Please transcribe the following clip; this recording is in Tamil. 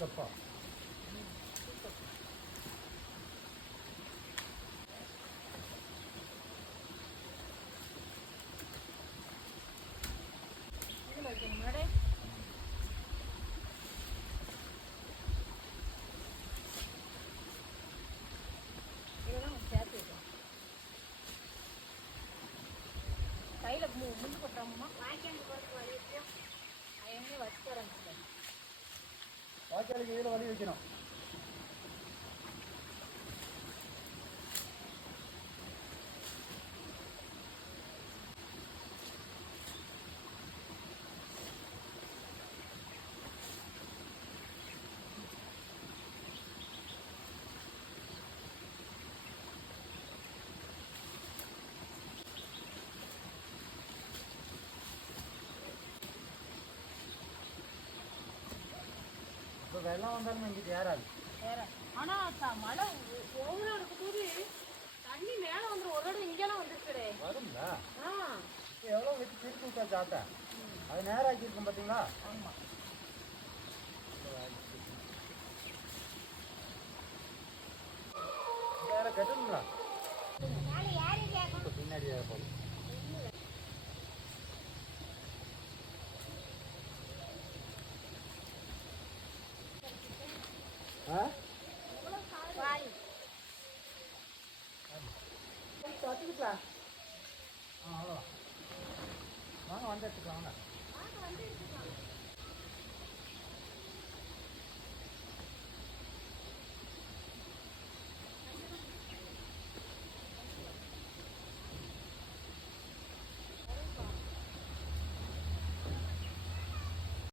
தப்பா கையில் முண்டு போட்டுறாமா வாய்க்காண்டு போகிறதுக்கு வழி வச்சு எங்கே வச்சு வரேன் வாய்க்காலுக்கு இதில் வழி வைக்கணும். இப்போ வெள்ளம் வந்தாலும் இங்கிட்டு ஏறாது. ஆனால் மழை ஒவ்வொரு இருக்கும்போது தண்ணி மேலே வந்துடும். ஒரு இடம் இங்கெல்லாம் வந்துருக்குறே வருங்களா? எவ்வளோ வச்சு பிரித்து விட்டா சாட்டை அது நேரம் ஆக்கியிருக்கோம் பார்த்தீங்களா? ஆமாம். வேற கட்டணுங்களா? பின்னாடி ஏற போகுது. வாங்க வந்து எடுத்துக்கலாம். வாங்க.